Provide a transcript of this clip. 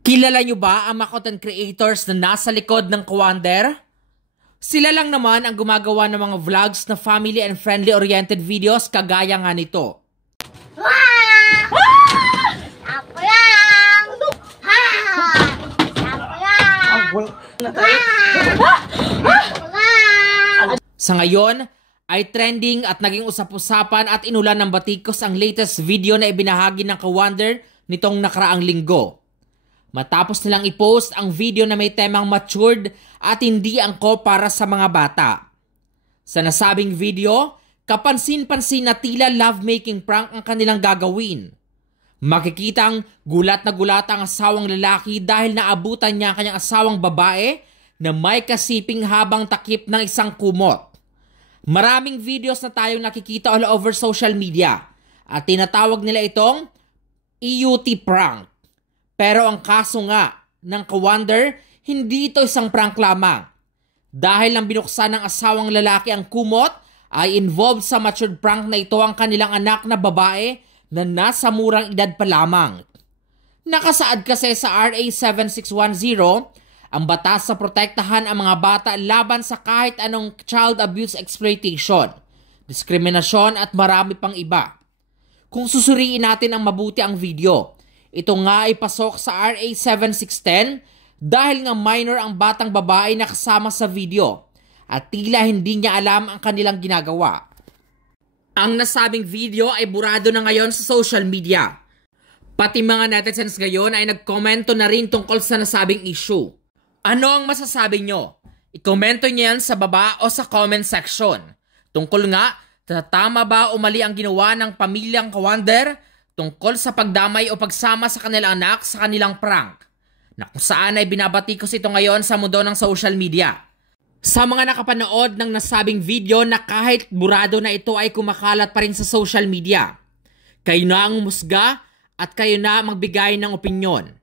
Kilala nyo ba ang mga content creators na nasa likod ng Kawander? Sila lang naman ang gumagawa ng mga vlogs na family and friendly oriented videos kagaya nga nito. Sa ngayon ay trending at naging usap-usapan at inulan ng batikos ang latest video na ibinahagi ng Kawander nitong nakaraang linggo. Matapos nilang i-post ang video na may temang matured at hindi angkop para sa mga bata. Sa nasabing video, kapansin-pansin na tila lovemaking prank ang kanilang gagawin. Makikitang gulat na gulat ang asawang lalaki dahil naabutan niya ang kanyang asawang babae na may kasiping habang takip ng isang kumot. Maraming videos na tayong nakikita all over social media at tinatawag nila itong EUT prank. Pero ang kaso nga ng Kawander, hindi ito isang prank lamang. Dahil nang binuksan ng asawang lalaki ang kumot, ay involved sa matured prank na ito ang kanilang anak na babae na nasa murang edad pa lamang. Nakasaad kasi sa RA 7610, ang batas sa protektahan ang mga bata laban sa kahit anong child abuse exploitation, diskriminasyon at marami pang iba. Kung susuriin natin ang mabuti ang video, ito nga ay pasok sa RA 7610 dahil nga minor ang batang babae na kasama sa video at tila hindi niya alam ang kanilang ginagawa. Ang nasabing video ay burado na ngayon sa social media. Pati mga netizens ngayon ay nagkomento na rin tungkol sa nasabing issue. Ano ang masasabi nyo? I-komento nyo yan sa baba o sa comment section. Tungkol nga, tama ba o mali ang ginawa ng pamilyang Kawander tungkol sa pagdamay o pagsama sa kanilang anak sa kanilang prank, na kung saan ay binabatikos ito ngayon sa mundo ng social media. Sa mga nakapanood ng nasabing video na kahit burado na ito ay kumakalat pa rin sa social media, kayo na ang umusga at kayo na magbigay ng opinyon.